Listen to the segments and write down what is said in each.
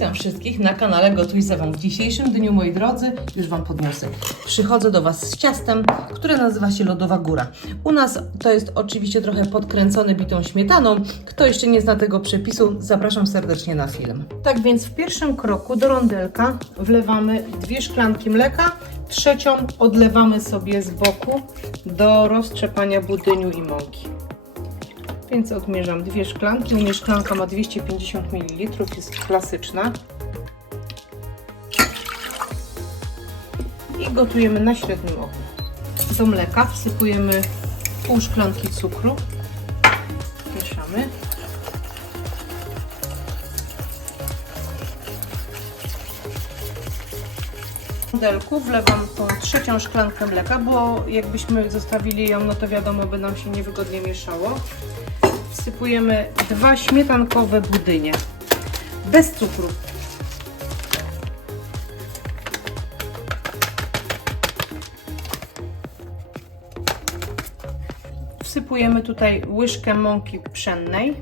Witam wszystkich na kanale Gotuj Sewą. W dzisiejszym dniu, moi drodzy, już Wam podniosę. Przychodzę do Was z ciastem, które nazywa się Lodowa Góra. U nas to jest oczywiście trochę podkręcone bitą śmietaną. Kto jeszcze nie zna tego przepisu, zapraszam serdecznie na film. Tak więc w pierwszym kroku do rondelka wlewamy dwie szklanki mleka, trzecią odlewamy sobie z boku do roztrzepania budyniu i mąki. Więc odmierzam dwie szklanki. Mnie szklanka ma 250 ml, jest klasyczna. I gotujemy na średnim ogniu. Do mleka wsypujemy pół szklanki cukru. Mieszamy. Pudelku wlewam tą trzecią szklankę mleka, bo jakbyśmy zostawili ją, no to wiadomo, by nam się niewygodnie mieszało wsypujemy dwa śmietankowe budynie bez cukru. Wsypujemy tutaj łyżkę mąki pszennej.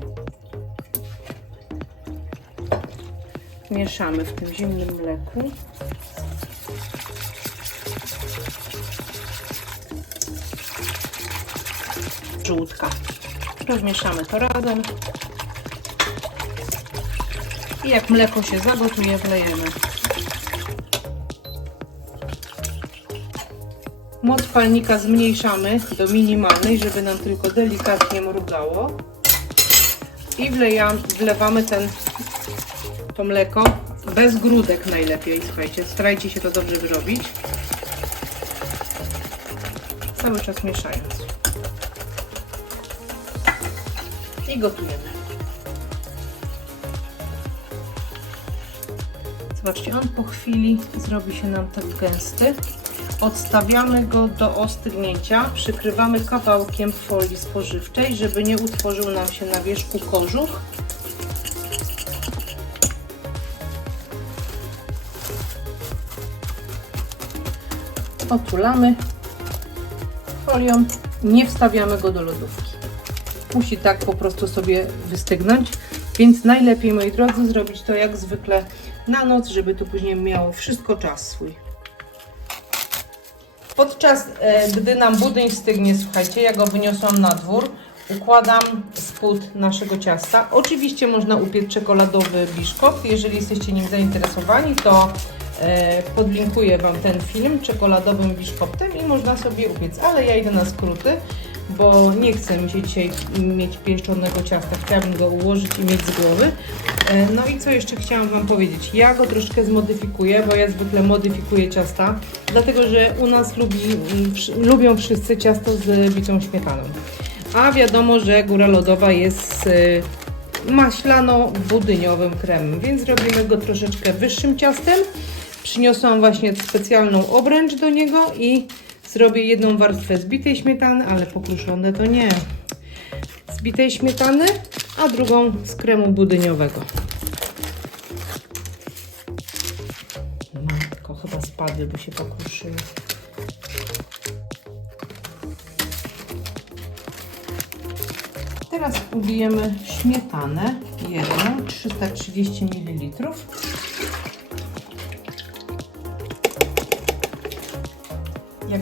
Mieszamy w tym zimnym mleku. Żółtka. Rozmieszamy to razem. I jak mleko się zagotuje, wlejemy. Moc palnika zmniejszamy do minimalnej, żeby nam tylko delikatnie mrugało. I wlejam, wlewamy ten, to mleko bez grudek najlepiej, słuchajcie, starajcie się to dobrze wyrobić. Cały czas mieszając. I gotujemy. Zobaczcie, on po chwili zrobi się nam tak gęsty. Odstawiamy go do ostygnięcia, przykrywamy kawałkiem folii spożywczej, żeby nie utworzył nam się na wierzchu kożuch. Otulamy folią, nie wstawiamy go do lodówki musi tak po prostu sobie wystygnąć. Więc najlepiej, moi drodzy, zrobić to jak zwykle na noc, żeby to później miało wszystko czas swój. Podczas e, gdy nam budyń stygnie, słuchajcie, ja go wyniosłam na dwór, układam spód naszego ciasta. Oczywiście można upiec czekoladowy biszkopt. Jeżeli jesteście nim zainteresowani, to e, podlinkuję Wam ten film czekoladowym biszkoptem i można sobie upiec, ale ja idę na skróty bo nie chcę mi się dzisiaj mieć pieszczonego ciasta, chciałabym go ułożyć i mieć z głowy. E, No i co jeszcze chciałam Wam powiedzieć? Ja go troszkę zmodyfikuję, bo ja zwykle modyfikuję ciasta, dlatego że u nas lubi, lubią wszyscy ciasto z bitą śmietaną. A wiadomo, że góra lodowa jest z maślano-budyniowym kremem, więc robimy go troszeczkę wyższym ciastem. Przyniosłam właśnie specjalną obręcz do niego i Zrobię jedną warstwę zbitej śmietany, ale pokruszone to nie. Zbitej śmietany, a drugą z kremu budyniowego. Matko, chyba spadły, by się pokruszyły. Teraz ubijemy śmietanę, jedną, 330 ml.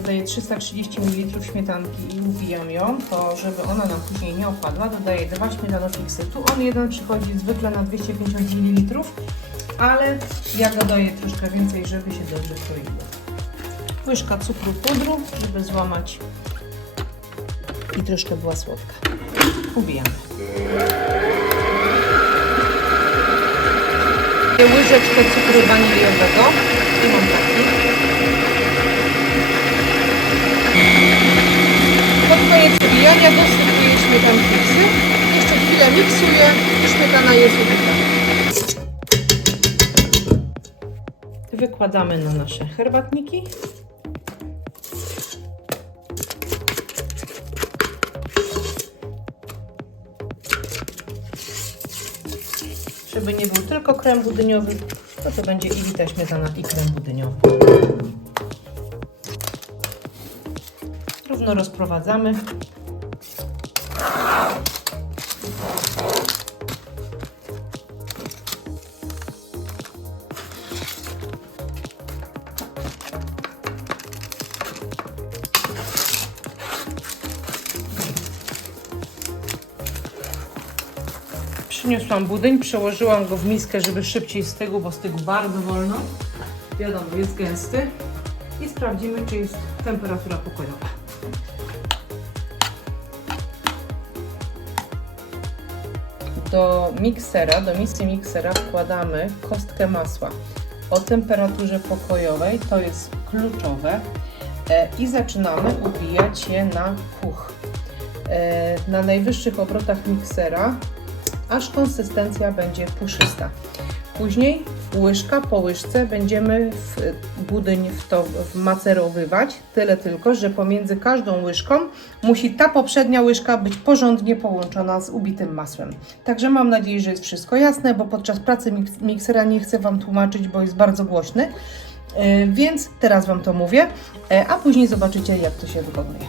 Jak daję 330 ml śmietanki i ubijam ją, to żeby ona nam później nie opadła, dodaję dwa śmietanofiksy. Tu on jeden przychodzi zwykle na 250 ml, ale ja dodaję troszkę więcej, żeby się dobrze kroiło. Łyżka cukru pudru, żeby złamać i troszkę była słodka. Ubijamy. Łyżeczkę cukru waniliowego i mam taki. Koniec wbijania dosypuję śmietankiksy. Jeszcze chwilę miksuję i śmietana jest ubita. Wykładamy na nasze herbatniki. Żeby nie był tylko krem budyniowy, to to będzie i bita śmietana i krem budyniowy. porządno rozprowadzamy. Przyniosłam budyń, przełożyłam go w miskę, żeby szybciej stygł, bo stygł bardzo wolno. Wiadomo, jest gęsty. I sprawdzimy, czy jest temperatura pokojowa. Miksera, do misy miksera wkładamy kostkę masła o temperaturze pokojowej, to jest kluczowe. E, I zaczynamy ubijać je na puch. E, Na najwyższych obrotach miksera, aż konsystencja będzie puszysta. Później łyżka po łyżce będziemy w budyń w to wmacerowywać. Tyle tylko, że pomiędzy każdą łyżką musi ta poprzednia łyżka być porządnie połączona z ubitym masłem. Także mam nadzieję, że jest wszystko jasne, bo podczas pracy miks- miksera nie chcę Wam tłumaczyć, bo jest bardzo głośny. E, Więc teraz Wam to mówię, e, a później zobaczycie, jak to się wykonuje.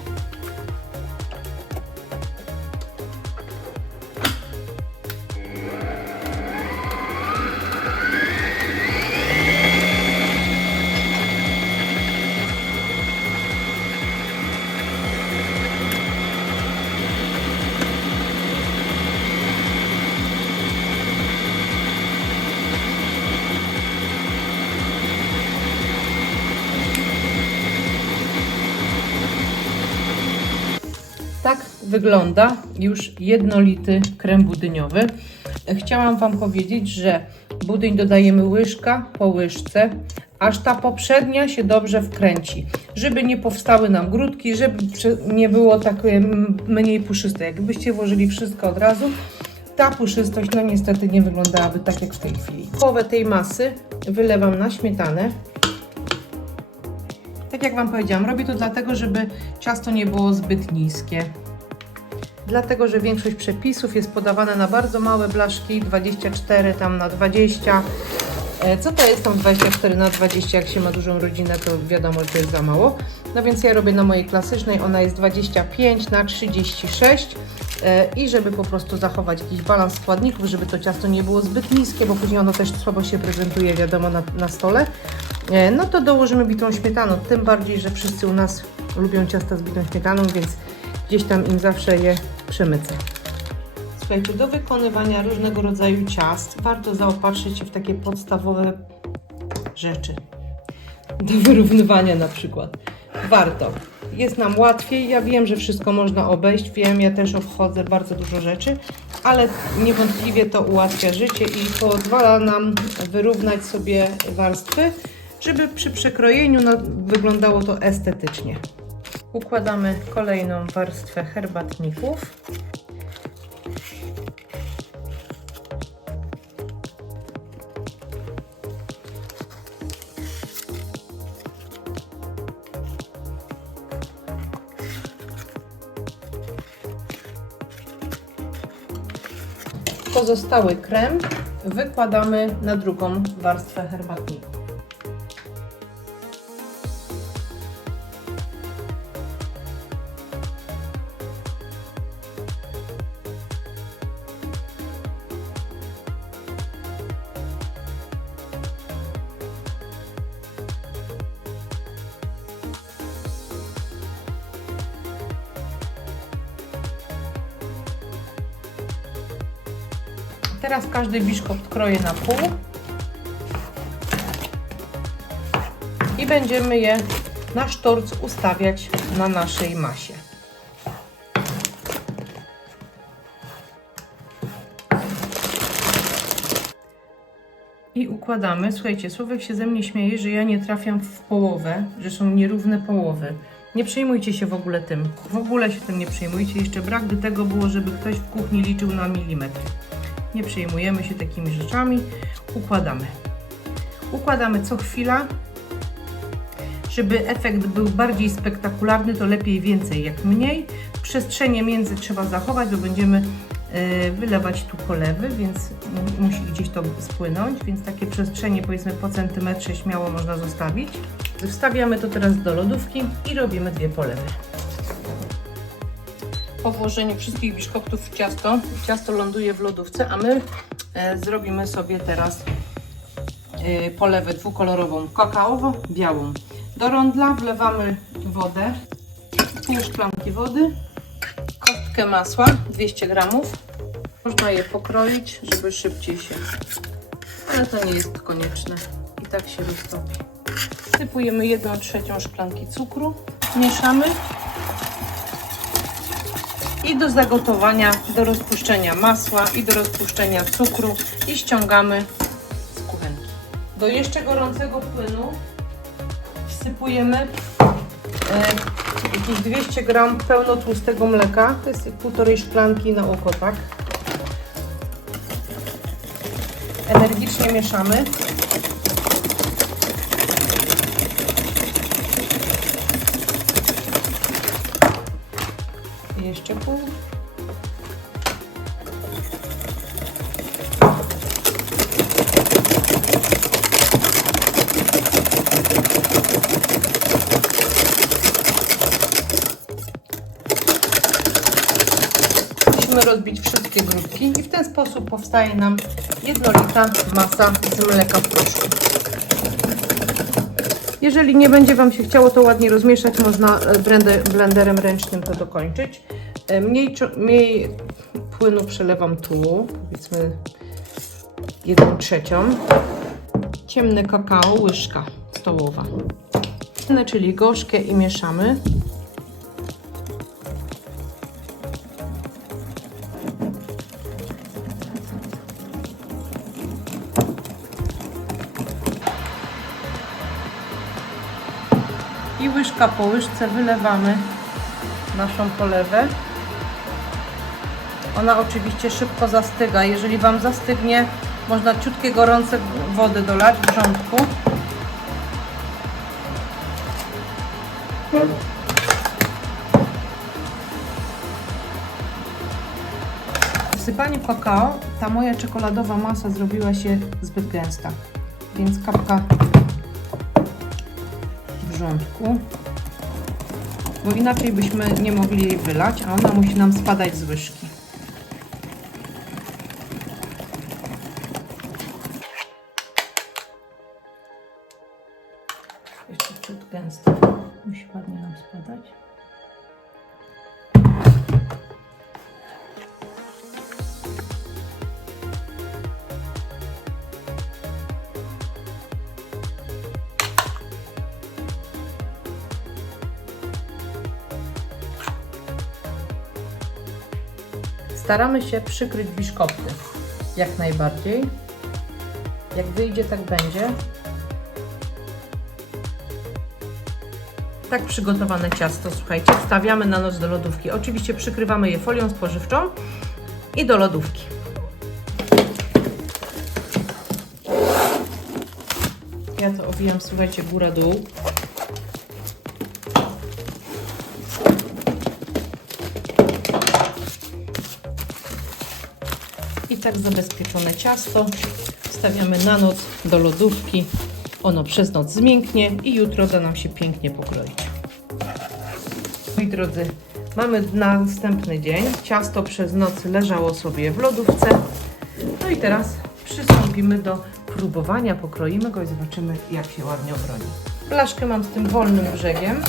Wygląda już jednolity krem budyniowy. Chciałam Wam powiedzieć, że budyń dodajemy łyżka po łyżce, aż ta poprzednia się dobrze wkręci, żeby nie powstały nam grudki, żeby nie było takie mniej puszyste. Jakbyście włożyli wszystko od razu, ta puszystość no niestety nie wyglądałaby tak jak w tej chwili. Połowę tej masy wylewam na śmietanę. Tak jak Wam powiedziałam, robię to dlatego, żeby ciasto nie było zbyt niskie. Dlatego, że większość przepisów jest podawane na bardzo małe blaszki, 24 tam na 20. E, Co to jest tam 24 na 20? Jak się ma dużą rodzinę, to wiadomo, że to jest za mało. No więc ja robię na mojej klasycznej, ona jest 25 na 36 E, i żeby po prostu zachować jakiś balans składników, żeby to ciasto nie było zbyt niskie, bo później ono też słabo się prezentuje, wiadomo, na, na stole. E, No to dołożymy bitą śmietaną, tym bardziej, że wszyscy u nas lubią ciasta z bitą śmietaną, więc gdzieś tam im zawsze je przemycę. Słuchajcie, do wykonywania różnego rodzaju ciast warto zaopatrzyć się w takie podstawowe rzeczy. Do wyrównywania na przykład. Warto. Jest nam łatwiej. Ja wiem, że wszystko można obejść. Wiem, ja też obchodzę bardzo dużo rzeczy, ale niewątpliwie to ułatwia życie i pozwala nam wyrównać sobie warstwy, żeby przy przekrojeniu no, wyglądało to estetycznie. Układamy kolejną warstwę herbatników. Pozostały krem wykładamy na drugą warstwę herbatników. Teraz każdy biszkopt kroję na pół i będziemy je na sztorc ustawiać na naszej masie. I układamy. Słuchajcie, Słowek się ze mnie śmieje, że ja nie trafiam w połowę, że są nierówne połowy. Nie przejmujcie się w ogóle tym. W ogóle się tym nie przejmujcie. Jeszcze brak by tego było, żeby ktoś w kuchni liczył na milimetry. Nie przejmujemy się takimi rzeczami. Układamy. Układamy co chwila. Żeby efekt był bardziej spektakularny, to lepiej więcej jak mniej. Przestrzenie między trzeba zachować, bo będziemy e, wylewać tu polewy, więc mu- musi gdzieś to spłynąć, więc takie przestrzenie powiedzmy po centymetrze śmiało można zostawić. Wstawiamy to teraz do lodówki i robimy dwie polewy. Po włożeniu wszystkich biszkoptów w ciasto, ciasto ląduje w lodówce, a my e, zrobimy sobie teraz e, polewę dwukolorową, kakaowo-białą. Do rondla wlewamy wodę, pół szklanki wody, kostkę masła 200 gramów. Można je pokroić, żeby szybciej się. Ale to nie jest konieczne. I tak się roztopi. Sypujemy 1 trzecią szklanki cukru. Mieszamy. I do zagotowania, do rozpuszczenia masła i do rozpuszczenia cukru i ściągamy z kuchenki. Do jeszcze gorącego płynu wsypujemy e, jakieś 200 gram pełnotłustego mleka. To jest półtorej szklanki na oko, tak? Energicznie mieszamy. I w ten sposób powstaje nam jednolita masa z mleka w proszku. Jeżeli nie będzie Wam się chciało to ładnie rozmieszać, można e, blender, blenderem ręcznym to dokończyć. E, Mniej, mniej płynu przelewam tu, powiedzmy 1 trzecią. Ciemne kakao, łyżka stołowa. Czyli gorzkie i mieszamy. Łyżka po łyżce wylewamy naszą polewę. Ona oczywiście szybko zastyga. Jeżeli Wam zastygnie, można ciutkie gorące wody dolać w rządku. W sypaniu kakao ta moja czekoladowa masa zrobiła się zbyt gęsta, więc kapka wrzątku, bo inaczej byśmy nie mogli jej wylać, a ona musi nam spadać z łyżki. Jeszcze ciut gęsto. Musi ładnie nam spadać. Staramy się przykryć biszkopty jak najbardziej. Jak wyjdzie, tak będzie. Tak przygotowane ciasto, słuchajcie, wstawiamy na noc do lodówki. Oczywiście przykrywamy je folią spożywczą i do lodówki. Ja to owijam, słuchajcie, góra-dół. I tak zabezpieczone ciasto wstawiamy na noc do lodówki. Ono przez noc zmięknie i jutro da nam się pięknie pokroić. Moi drodzy, mamy następny dzień. Ciasto przez noc leżało sobie w lodówce. No i teraz przystąpimy do próbowania. Pokroimy go i zobaczymy, jak się ładnie obroni. Blaszkę mam z tym wolnym brzegiem.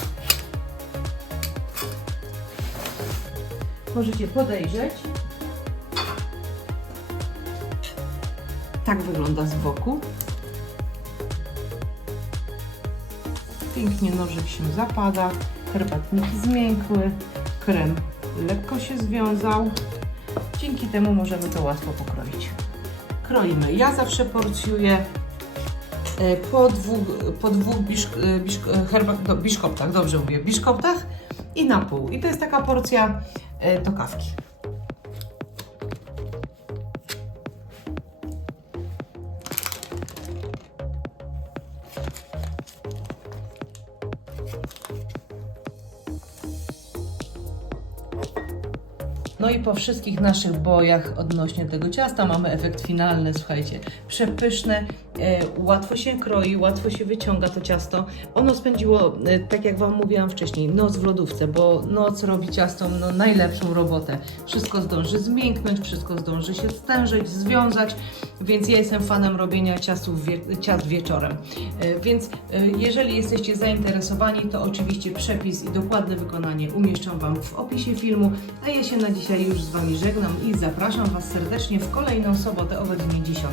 Możecie podejrzeć. Tak wygląda z boku. Pięknie nożyk się zapada, herbatniki zmiękły, krem lekko się związał. Dzięki temu możemy to łatwo pokroić. Kroimy. Ja zawsze porcjuję e, po dwóch, po dwóch biszk, e, biszk, e, do, biszkoptach, dobrze mówię, biszkoptach i na pół. I to jest taka porcja e, No i po wszystkich naszych bojach odnośnie tego ciasta mamy efekt finalny, słuchajcie, przepyszne, łatwo się kroi, łatwo się wyciąga to ciasto. Ono spędziło, e, tak jak Wam mówiłam wcześniej, noc w lodówce, bo noc robi ciasto no, najlepszą robotę. Wszystko zdąży zmięknąć, wszystko zdąży się stężyć, związać, więc ja jestem fanem robienia ciastów wie, ciast wieczorem. E, Więc e, jeżeli jesteście zainteresowani, to oczywiście przepis i dokładne wykonanie umieszczam Wam w opisie filmu, a ja się na dzisiaj już z Wami żegnam i zapraszam Was serdecznie w kolejną sobotę o godzinie 10.